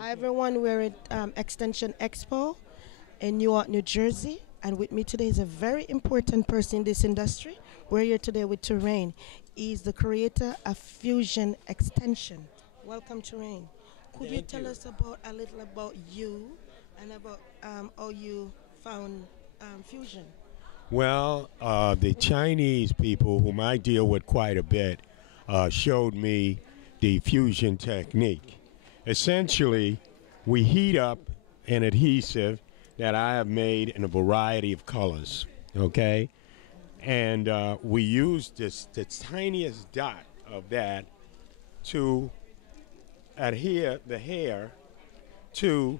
Hi everyone, we're at Extension Expo in Newark, New Jersey, and with me today is a very important person in this industry. We're here today with Terrain. He's the creator of Fusion Extension. Welcome, Terrain. Could you tell us about a little about you and about how you found Fusion? Well, the Chinese people, whom I deal with quite a bit, showed me the fusion technique. Essentially, we heat up an adhesive that I have made in a variety of colors, okay? And we use the tiniest dot of that to adhere the hair to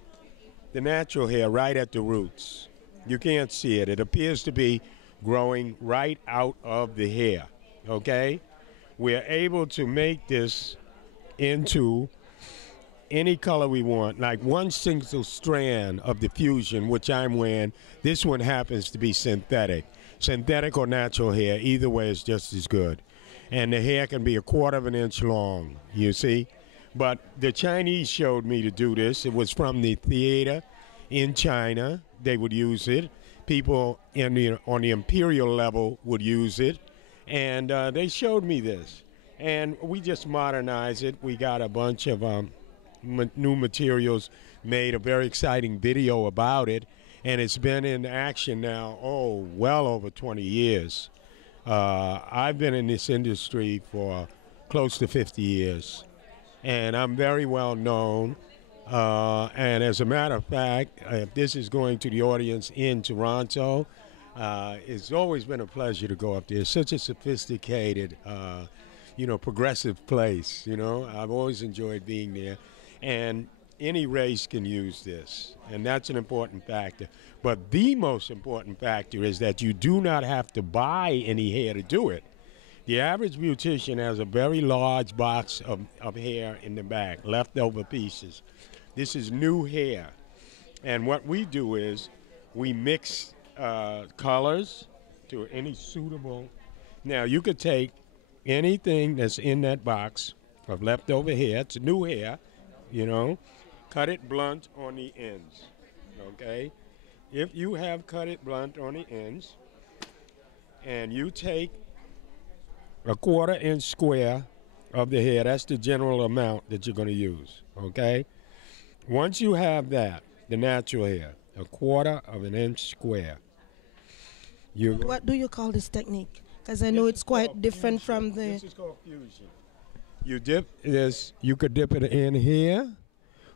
the natural hair right at the roots. You can't see it. It appears to be growing right out of the hair, okay? We're able to make this into any color we want, like one single strand of the fusion, which I'm wearing. This one happens to be synthetic. Synthetic or natural hair, either way is just as good. And the hair can be a quarter of an inch long, you see? But the Chinese showed me to do this. It was from the theater in China. They would use it. People on the imperial level would use it. And they showed me this. And we just modernized it. We got a bunch of new materials, made a very exciting video about it, and it's been in action now, well over 20 years. I've been in this industry for close to 50 years, and I'm very well known. And as a matter of fact, if this is going to the audience in Toronto, it's always been a pleasure to go up there. It's such a sophisticated, progressive place. I've always enjoyed being there. And any race can use this, and that's an important factor. But the most important factor is that you do not have to buy any hair to do it. The average beautician has a very large box of hair in the back, leftover pieces. This is new hair. And what we do is we mix colors to any suitable. Now, you could take anything that's in that box of leftover hair, it's new hair, cut it blunt on the ends, okay? If you have cut it blunt on the ends, and you take a quarter-inch square of the hair, that's the general amount that you're going to use, okay? Once you have that, the natural hair, a quarter of an inch square. What do you call this technique? Because I know it's quite different from the... This is called fusion. You dip this, you could dip it in here,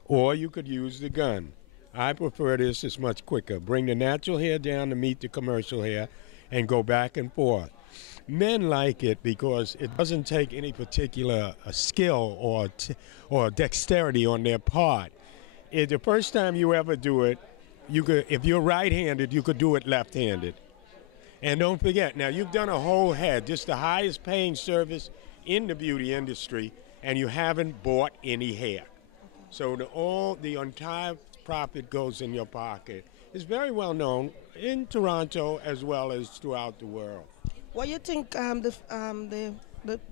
or you could use the gun. I prefer this, it's much quicker. Bring the natural hair down to meet the commercial hair and go back and forth. Men like it because it doesn't take any particular skill or dexterity on their part. The first time you ever do it, if you're right-handed, you could do it left-handed. And don't forget, now you've done a whole head, just the highest paying service in the beauty industry, and you haven't bought any hair. So the entire profit goes in your pocket. It's very well known in Toronto as well as throughout the world. What do you think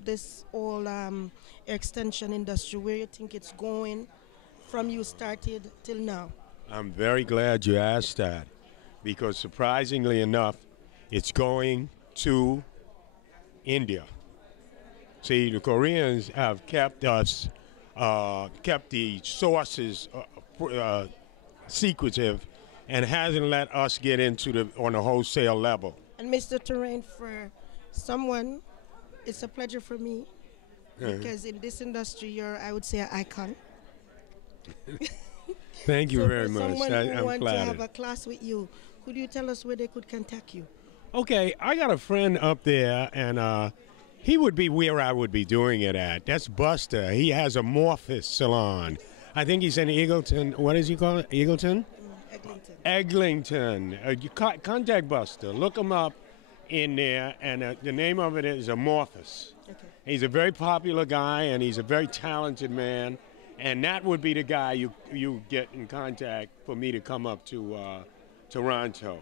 this whole extension industry, where you think it's going from you started till now? I'm very glad you asked that, because surprisingly enough, it's going to India. See, the Koreans have kept us, kept the sources secretive, and hasn't let us get into on a wholesale level. And Mr. Terrain, for someone, it's a pleasure for me, because in this industry, you're, I would say, an icon. Thank you very much. Someone who wants to flattered. have a class with you, could you tell us where they could contact you? Okay, I got a friend up there, and he would be where I would be doing it at. That's Buster. He has a Morphous salon. I think he's in Eagleton. What is he called? Eagleton? Eglinton. Eglinton. You contact Buster. Look him up in there, and the name of it is Amorphous. Okay. He's a very popular guy, and he's a very talented man. And that would be the guy you get in contact for me to come up to Toronto,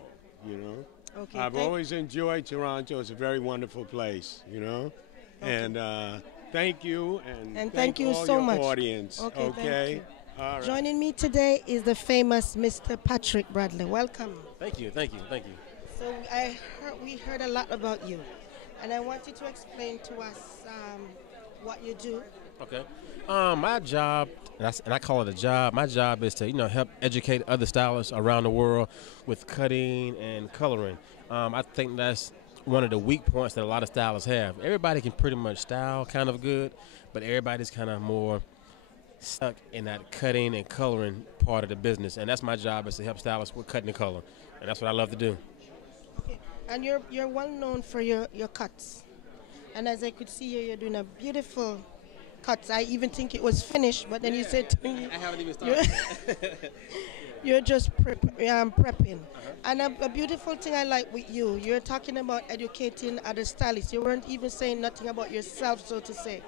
Okay. I've always enjoyed Toronto. It's a very wonderful place, Okay. And thank you, and thank you all so your much. audience. Okay. Thank you. All right. Joining me today is the famous Mr. Patrick Bradley. Welcome. Thank you, thank you, thank you. So we heard a lot about you, and I want you to explain to us what you do. Okay. My job, and I call it a job. My job is to help educate other stylists around the world with cutting and coloring. I think that's one of the weak points that a lot of stylists have. Everybody can pretty much style kind of good, but everybody's kind of more stuck in that cutting and coloring part of the business, and that's my job, is to help stylists with cutting and color, and that's what I love to do. Okay. And you're well known for your cuts, and as I could see here, you're doing a beautiful cuts. I even think it was finished, but then you said to me, I haven't even started. you're just prepping. And a beautiful thing I like with you, you're talking about educating other stylists. You weren't even saying nothing about yourself, so to say.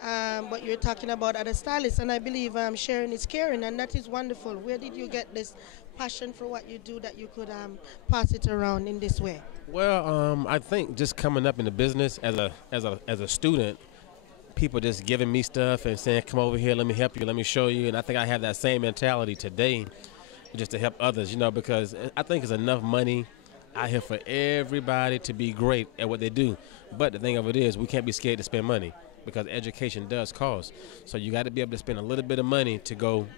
But you're talking about other stylists, and I believe sharing is caring, and that is wonderful. Where did you get this passion for what you do that you could pass it around in this way? Well, I think just coming up in the business as a student, people just giving me stuff and saying, "Come over here, let me help you, let me show you," and I think I have that same mentality today, just to help others, because I think there's enough money out here for everybody to be great at what they do. But the thing of it is, we can't be scared to spend money, because education does cost. So you got to be able to spend a little bit of money to go,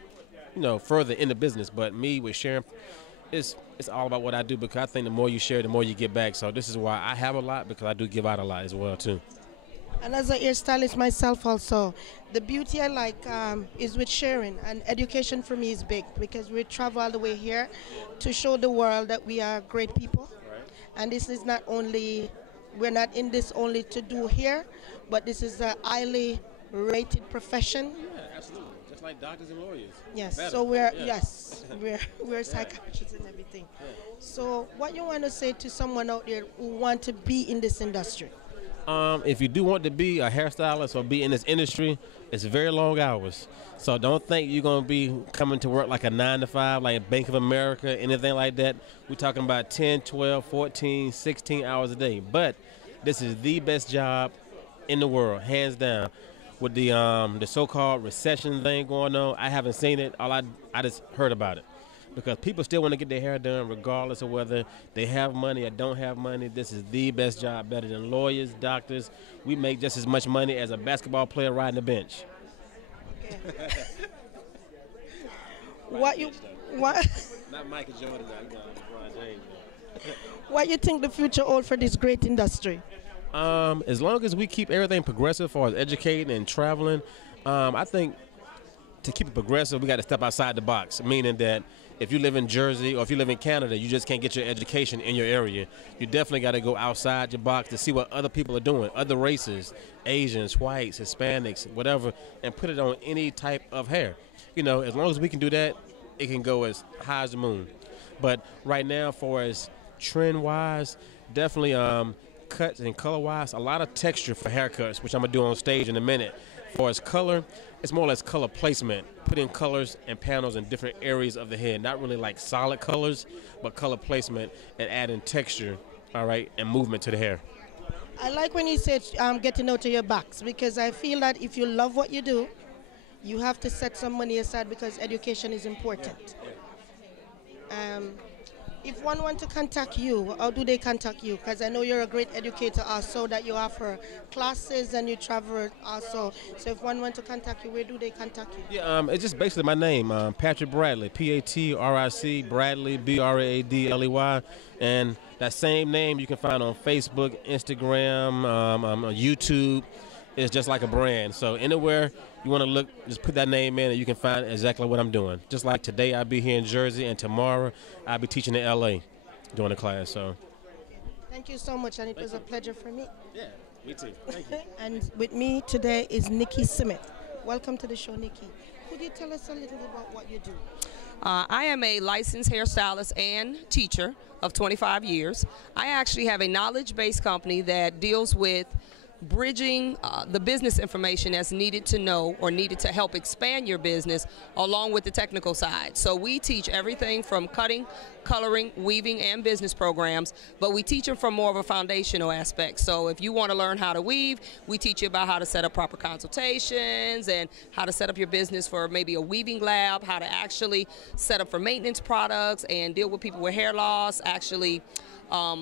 further in the business. But me with sharing, it's all about what I do, because I think the more you share, the more you get back. So this is why I have a lot, because I do give out a lot as well too. And as a hairstylist myself also, the beauty I like is with sharing, and education for me is big, because we travel all the way here to show the world that we are great people. Right. And this is not only, we're not in this only to do hair, but this is a highly rated profession. Yeah, absolutely. Just like doctors and lawyers. Yes, Better. so we're Yeah. yes, we're psychiatrists and everything. Yeah. So what you want to say to someone out there who want to be in this industry? If you do want to be a hairstylist or be in this industry, it's very long hours. So don't think you're going to be coming to work like a 9 to 5, like Bank of America, anything like that. We're talking about 10, 12, 14, 16 hours a day. But this is the best job in the world, hands down. With the so-called recession thing going on, I haven't seen it. I just heard about it. Because people still want to get their hair done regardless of whether they have money or don't have money. This is the best job, better than lawyers, doctors. We make just as much money as a basketball player riding the bench. Okay. What Not Michael Jordan, LeBron James. what you think the future holds for this great industry? As long as we keep everything progressive as far as educating and traveling, I think to keep it progressive, we got to step outside the box, meaning that if you live in Jersey or if you live in Canada, you just can't get your education in your area. You definitely got to go outside your box to see what other people are doing, other races, Asians, whites, Hispanics, whatever, and put it on any type of hair. As long as we can do that, it can go as high as the moon. But right now, for as trend-wise, definitely cuts and color-wise, a lot of texture for haircuts, which I'm going to do on stage in a minute. For as color, it's more or less color placement, putting colors and panels in different areas of the head, not really like solid colors, but color placement and adding texture, all right, and movement to the hair. I like when you said getting out of your box, because I feel that if you love what you do, you have to set some money aside, because education is important. If one wants to contact you, how do they contact you? Because I know you're a great educator also, that you offer classes and you travel also. So if one wants to contact you, where do they contact you? Yeah, it's just basically my name, Patrick Bradley, Patrick, Bradley, Bradley. And that same name you can find on Facebook, Instagram, YouTube. It's just like a brand. So anywhere you want to look, just put that name in and you can find exactly what I'm doing. Just like today, I'll be here in Jersey, and tomorrow I'll be teaching in LA doing a class. So Thank you so much, and it was a pleasure for me. yeah, me too. Thank you. And with me today is Nikki Simet. Welcome to the show, Nikki. Could you tell us a little about what you do? I am a licensed hairstylist and teacher of 25 years. I actually have a knowledge-based company that deals with bridging the business information that's needed to know or needed to help expand your business along with the technical side. So we teach everything from cutting, coloring, weaving, and business programs, but we teach them from more of a foundational aspect. So if you want to learn how to weave, we teach you about how to set up proper consultations and how to set up your business for maybe a weaving lab, how to actually set up for maintenance products and deal with people with hair loss, actually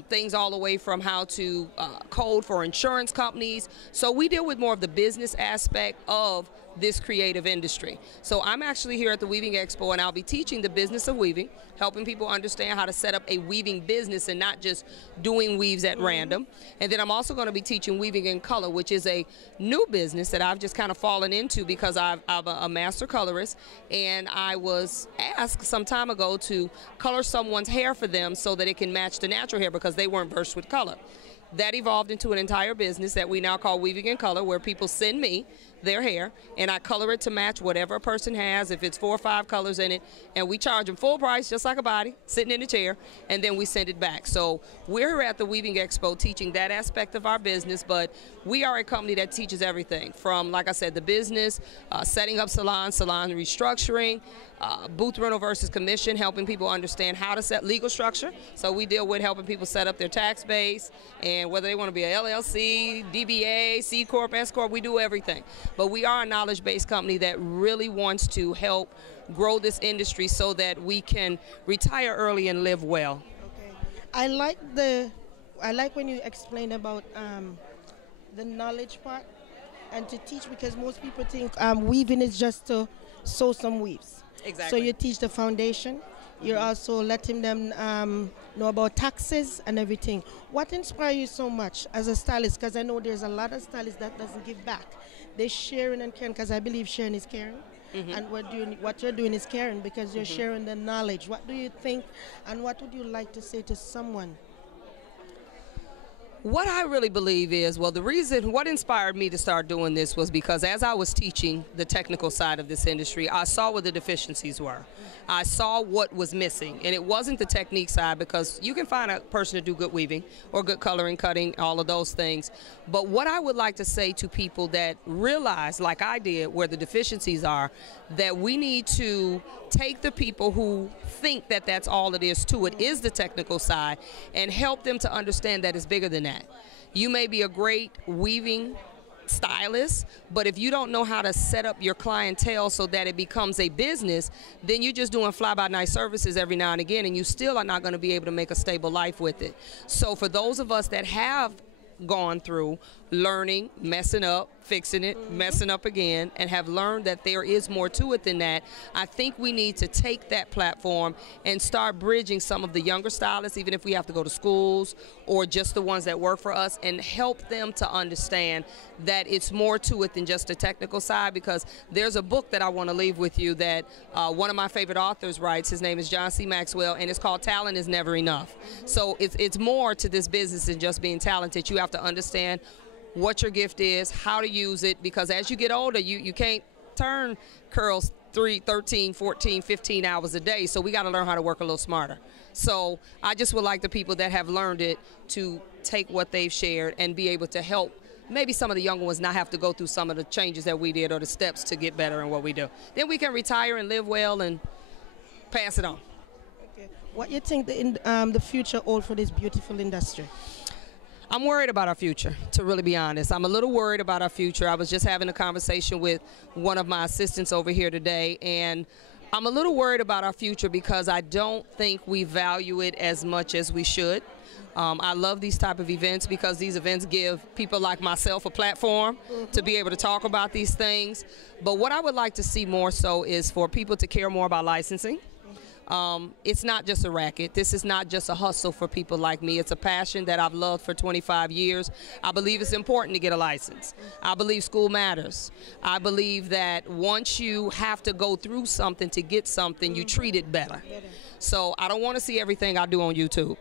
things all the way from how to code for insurance companies. So we deal with more of the business aspect of this creative industry. So I'm actually here at the Weaving Expo, and I'll be teaching the business of weaving, helping people understand how to set up a weaving business and not just doing weaves at random. And then I'm also going to be teaching weaving in color, which is a new business that I've just kind of fallen into because I'm a master colorist, and I was asked some time ago to color someone's hair for them so that it can match the natural hair because they weren't versed with color. That evolved into an entire business that we now call Weaving in Color, where people send me their hair and I color it to match whatever a person has, if it's 4 or 5 colors in it, and we charge them full price just like a body sitting in a chair, and then we send it back. So we're at the Weaving Expo teaching that aspect of our business, but we are a company that teaches everything from, like I said, the business, setting up salon restructuring, booth rental versus commission, helping people understand how to set legal structure. So we deal with helping people set up their tax base and whether they want to be a LLC, DBA, C Corp, S Corp, we do everything. But we are a knowledge-based company that really wants to help grow this industry so that we can retire early and live well. Okay. I like when you explain about the knowledge part and to teach, because most people think weaving is just to sew some weaves. Exactly. So you teach the foundation. You're also letting them know about taxes and everything. What inspires you so much as a stylist? Because I know there's a lot of stylists that doesn't give back. They're sharing and caring, because I believe sharing is caring. And what you're doing is caring because you're sharing the knowledge. What do you think, and what would you like to say to someone? What I really believe is, well, what inspired me to start doing this was because as I was teaching the technical side of this industry, I saw what the deficiencies were. I saw what was missing, and it wasn't the technique side, because you can find a person to do good weaving or good coloring, cutting, all of those things. But what I would like to say to people that realize, like I did, where the deficiencies are, that we need to take the people who think that that's all it is to it, is the technical side, and help them to understand that it's bigger than that. You may be a great weaving stylist, but if you don't know how to set up your clientele so that it becomes a business, then you're just doing fly-by-night services every now and again, and you still are not going to be able to make a stable life with it. So for those of us that have gone through learning, messing up, fixing it, messing up again, and have learned that there is more to it than that, I think we need to take that platform and start bridging some of the younger stylists, even if we have to go to schools or just the ones that work for us, and help them to understand that it's more to it than just the technical side. Because there's a book that I want to leave with you that one of my favorite authors writes. His name is John C. Maxwell, and it's called Talent is Never Enough. So it's more to this business than just being talented. You have to understand what your gift is, how to use it, because as you get older, you can't turn curls 3, 13, 14, 15 hours a day, so we got to learn how to work a little smarter. So I just would like the people that have learned it to take what they've shared and be able to help maybe some of the younger ones not have to go through some of the changes that we did or the steps to get better in what we do. Then we can retire and live well and pass it on. Okay. What you think the future holds for this beautiful industry? I'm worried about our future, to really be honest. I'm a little worried about our future. I was just having a conversation with one of my assistants over here today, and I'm a little worried about our future because I don't think we value it as much as we should. I love these type of events because these events give people like myself a platform to be able to talk about these things. But what I would like to see more so is for people to care more about licensing. It's not just a racket. This is not just a hustle for people like me. It's a passion that I've loved for 25 years. I believe it's important to get a license. I believe school matters. I believe that once you have to go through something to get something, you treat it better. So I don't want to see everything I do on YouTube.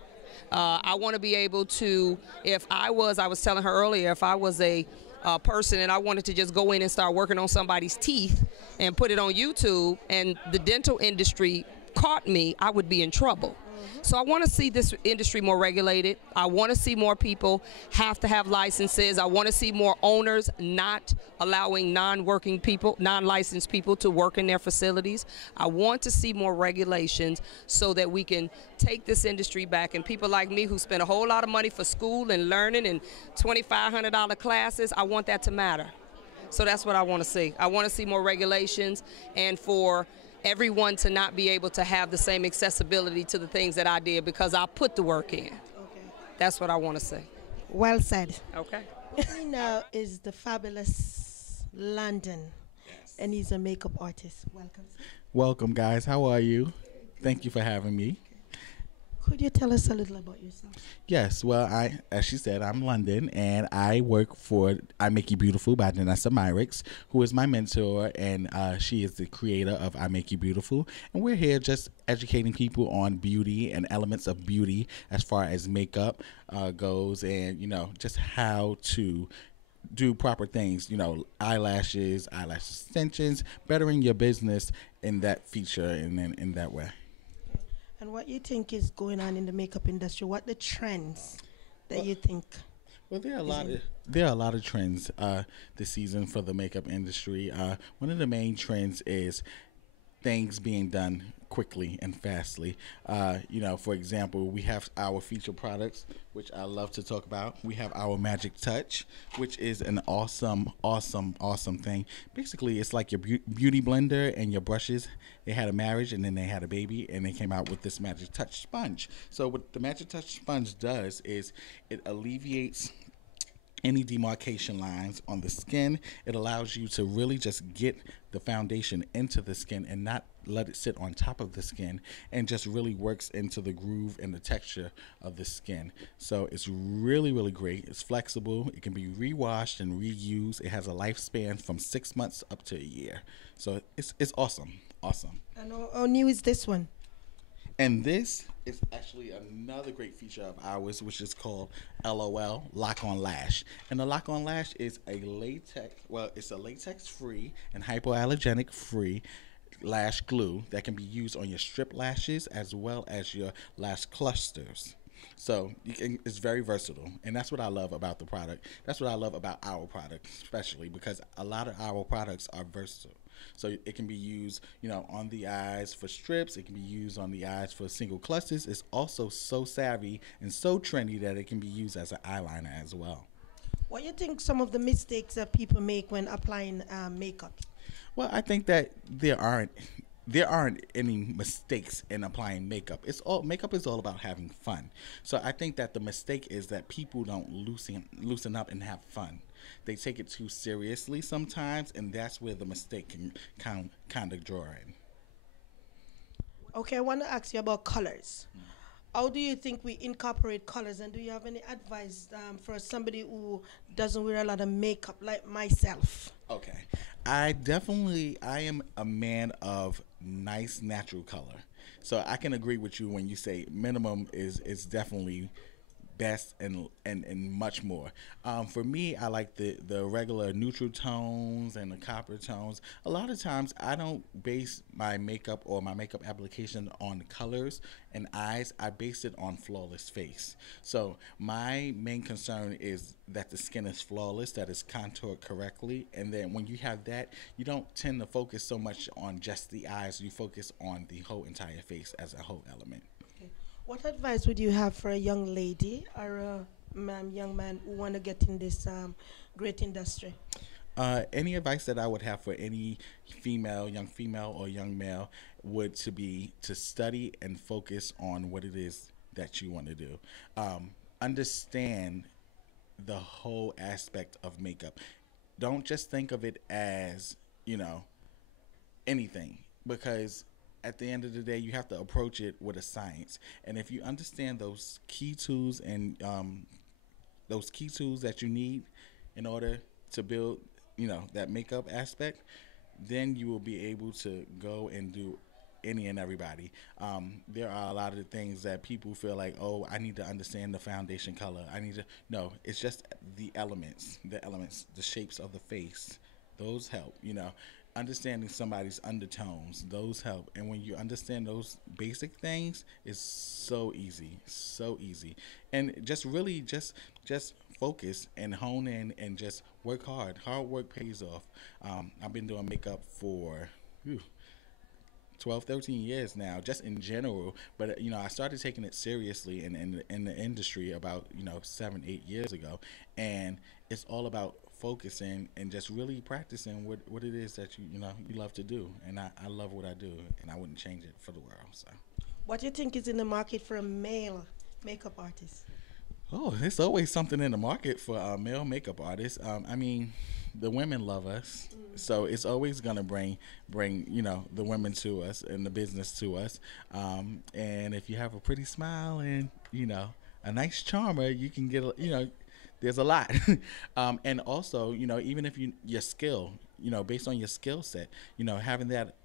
I want to be able to, I was telling her earlier, if I was a person and I wanted to just go in and start working on somebody's teeth and put it on YouTube, and the dental industry caught me, I would be in trouble. So I want to see this industry more regulated. I want to see more people have to have licenses. I want to see more owners not allowing non-working people, non-licensed people to work in their facilities. I want to see more regulations so that we can take this industry back, and people like me who spend a whole lot of money for school and learning and $2,500 classes, I want that to matter. So that's what I want to see. I want to see more regulations, and for everyone to not be able to have the same accessibility to the things that I did because I put the work in. Okay. That's what I want to say. Well said. Okay. With me now is the fabulous London, and he's a makeup artist. Welcome, sir. Welcome, guys. How are you? Thank you for having me. Could you tell us a little about yourself? Yes, well, as she said, I'm London, and I work for I Make You Beautiful by Vanessa, who is my mentor, and she is the creator of I Make You Beautiful. And we're here just educating people on beauty and elements of beauty as far as makeup goes, and, just how to do proper things, eyelashes, eyelash extensions, bettering your business in that feature and in that way. And what you think is going on in the makeup industry? What the trends that you think? Well, there are a lot of trends this season for the makeup industry. One of the main trends is things being done quickly and fastly. For example, we have our feature products, which I love to talk about. We have our Magic Touch, which is an awesome thing. Basically, it's like your beauty blender and your brushes. They had a marriage and then they had a baby, and they came out with this Magic Touch sponge. So what the Magic Touch sponge does is it alleviates any demarcation lines on the skin. It allows you to really just get the foundation into the skin and not let it sit on top of the skin, and just really works into the groove and the texture of the skin. So it's really, really great. It's flexible. It can be rewashed and reused. It has a lifespan from 6 months up to a year. So it's awesome. And how new is this one? And this is actually another great feature of ours, which is called LOL, Lock on Lash. And the Lock on Lash is it's a latex-free and hypoallergenic free lash glue that can be used on your strip lashes as well as your lash clusters. So it's very versatile, and that's what I love about the product. That's what I love about our product, especially because a lot of our products are versatile. So it can be used, on the eyes for strips. It can be used on the eyes for single clusters. It's also so savvy and so trendy that it can be used as an eyeliner as well. What do you think some of the mistakes that people make when applying makeup? Well, I think that there aren't any mistakes in applying makeup. Makeup is all about having fun. So I think that the mistake is that people don't loosen up and have fun. They take it too seriously sometimes, and that's where the mistake can kind of draw in. Okay, I want to ask you about colors. How do you think we incorporate colors, and do you have any advice for somebody who doesn't wear a lot of makeup like myself? Okay. I am a man of nice natural color. So I can agree with you when you say minimum is definitely best and much more. For me, I like the regular neutral tones and the copper tones. A lot of times I don't base my makeup or my makeup application on colors and eyes. I base it on flawless face. So my main concern is that the skin is flawless, that it's contoured correctly, and then when you have that, you don't tend to focus so much on just the eyes. You focus on the whole entire face as a whole element. What advice would you have for a young lady or a young man who want to get in this great industry? Any advice that I would have for any young female or young male would be to study and focus on what it is that you want to do. Understand the whole aspect of makeup. Don't just think of it as, anything, because at the end of the day, you have to approach it with a science. And if you understand those key tools and those key tools that you need in order to build, that makeup aspect, then you will be able to go and do any and everybody. There are a lot of things that people feel like, oh, I need to understand the foundation color. No, it's just the elements, the shapes of the face. Those help, understanding somebody's undertones, those help. And when you understand those basic things, it's so easy. And just really just focus and hone in and just work hard. Hard work pays off. I've been doing makeup for 12, 13 years now, just in general. But I started taking it seriously in the industry about 7, 8 years ago, and it's all about focusing and just really practicing what it is that you love to do. And I love what I do, and I wouldn't change it for the world. So, What do you think is in the market for a male makeup artist? oh, there's always something in the market for male makeup artists. I mean, the women love us, so it's always gonna bring the women to us and the business to us. And if you have a pretty smile and a nice charmer, you can get there's a lot. And also even if your skill, based on your skill set, having that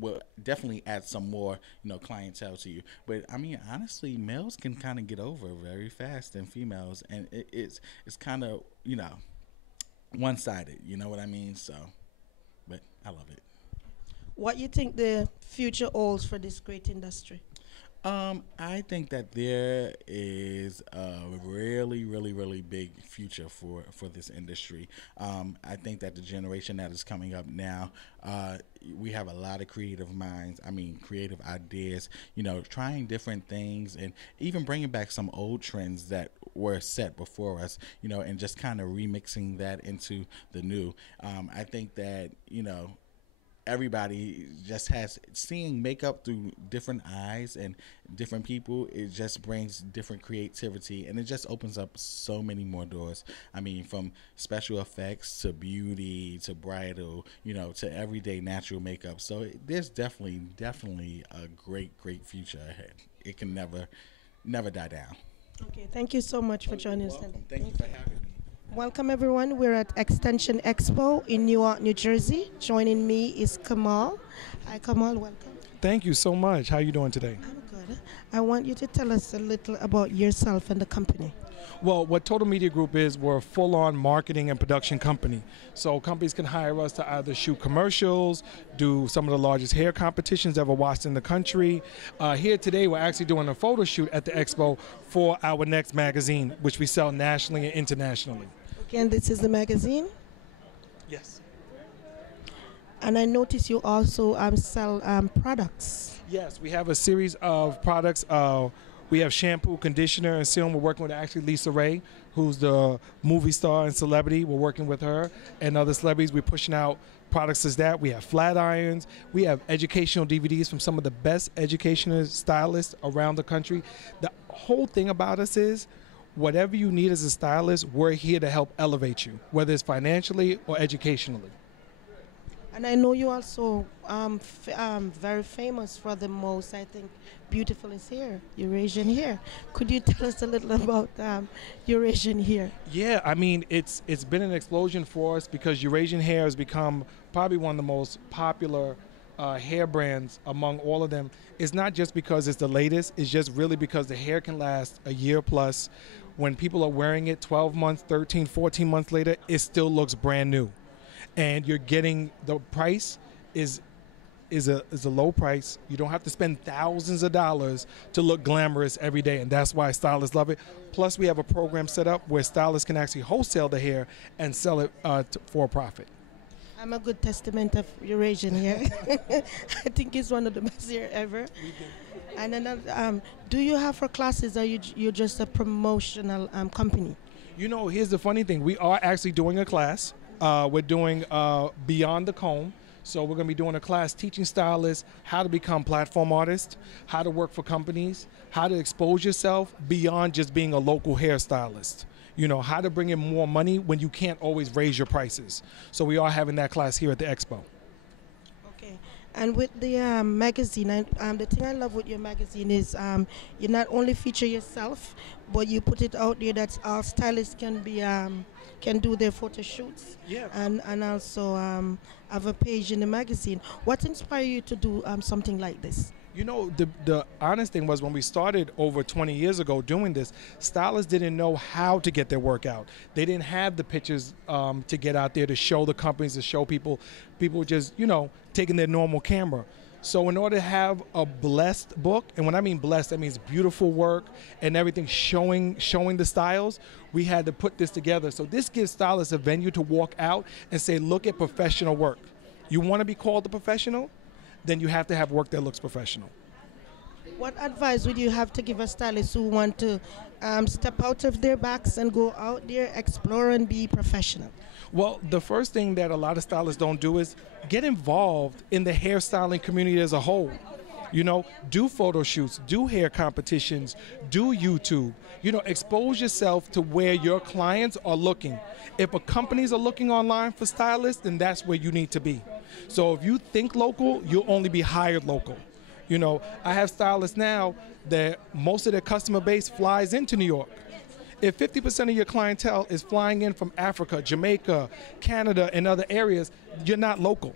will definitely add some more clientele to you. But I mean, honestly, males can kind of get over very fast than females, and it's kind of one-sided, you know what I mean? So, but I love it. What you think the future holds for this great industry? I think that there is a really, really, really big future for this industry. I think that the generation that is coming up now, we have a lot of creative minds. I mean, creative ideas. Trying different things and even bringing back some old trends that were set before us. And just kind of remixing that into the new. I think that everybody just has seeing makeup through different eyes and different people. It just brings different creativity, and it just opens up so many more doors. I mean, from special effects to beauty to bridal, to everyday natural makeup. So there's definitely a great future ahead. It can never die down. Okay, thank you so much for joining us today. Thank you for having me. Welcome everyone. We're at Extension Expo in Newark, New Jersey. Joining me is Kamal. Hi Kamal, welcome. Thank you so much. How are you doing today? I'm good. I want you to tell us a little about yourself and the company. Well, what Total Media Group is, we're a full-on marketing and production company. So companies can hire us to either shoot commercials, do some of the largest hair competitions ever watched in the country. Here today, we're actually doing a photo shoot at the Expo for our next magazine, which we sell nationally and internationally. Okay, and this is the magazine. Yes. And I notice you also sell products. Yes, we have a series of products. We have shampoo, conditioner, and serum. We're working with actually Lisa Ray, who's the movie star and celebrity. We're working with her and other celebrities. We're pushing out products as that. We have flat irons. We have educational DVDs from some of the best educational stylists around the country. The whole thing about us is, whatever you need as a stylist, we're here to help elevate you, whether it's financially or educationally. And I know you also very famous for the most, I think, beautifulest hair, Eurasian hair. Could you tell us a little about Eurasian hair? Yeah, I mean, it's been an explosion for us because Eurasian hair has become probably one of the most popular hair brands among all of them. It's not just because it's the latest, it's just really because the hair can last a year plus. When people are wearing it 12 months, 13, 14 months later, it still looks brand new. And you're getting, the price is a low price. You don't have to spend thousands of dollars to look glamorous every day, and that's why stylists love it. Plus, we have a program set up where stylists can actually wholesale the hair and sell it for a profit. I'm a good testament of Eurasian hair. I think it's one of the best hair ever. And then, do you have for classes, or you're just a promotional company? Here's the funny thing. We are actually doing a class. We're doing Beyond the Comb. So we're going to be doing a class teaching stylists how to become platform artists, how to work for companies, how to expose yourself beyond just being a local hairstylist. How to bring in more money when you can't always raise your prices. So we are having that class here at the Expo. Okay. And with the magazine, the thing I love with your magazine is you not only feature yourself, but you put it out there that our stylists can do their photo shoots. Yeah. And also have a page in the magazine. What inspired you to do something like this? You know, the honest thing was when we started over 20 years ago doing this, stylists didn't know how to get their work out. They didn't have the pictures to get out there to show the companies, to show people. People just, you know, taking their normal camera. So in order to have a blessed book, and when I mean blessed, that means beautiful work and everything showing the styles, we had to put this together. So this gives stylists a venue to walk out and say, look at professional work. You want to be called a professional? Then you have to have work that looks professional. What advice would you have to give a stylist who want to step out of their box and go out there, explore, and be professional? Well, the first thing that a lot of stylists don't do is get involved in the hairstyling community as a whole. You know, do photo shoots, do hair competitions, do YouTube. You know, expose yourself to where your clients are looking. If a companies are looking online for stylists, then that's where you need to be. So if you think local, you'll only be hired local. You know, I have stylists now that most of their customer base flies into New York. If 50% of your clientele is flying in from Africa, Jamaica, Canada, and other areas, you're not local.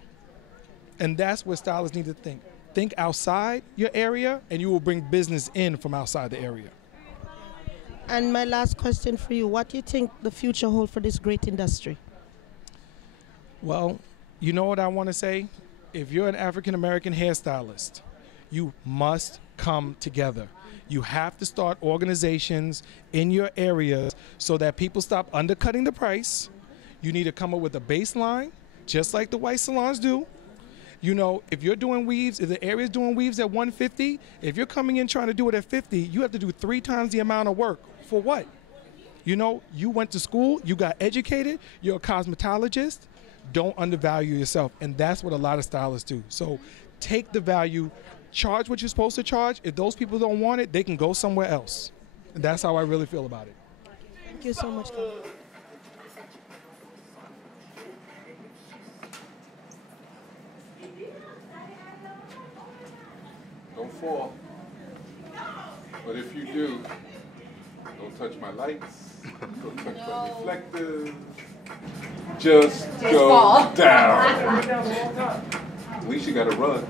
And that's where stylists need to think. Think outside your area, and you will bring business in from outside the area. And my last question for you, what do you think the future holds for this great industry? Well, you know what I want to say? If you're an African-American hairstylist, you must come together. You have to start organizations in your areas so that people stop undercutting the price. You need to come up with a baseline, just like the white salons do. You know, if you're doing weaves, if the area's doing weaves at 150, if you're coming in trying to do it at 50, you have to do 3 times the amount of work. For what? You know, you went to school, you got educated, you're a cosmetologist. Don't undervalue yourself. And that's what a lot of stylists do. So take the value, charge what you're supposed to charge. If those people don't want it, they can go somewhere else. And that's how I really feel about it. Thank you so much. Don't fall. But if you do, don't touch my lights, don't touch my reflectors. Just go fall down. At least you gotta run.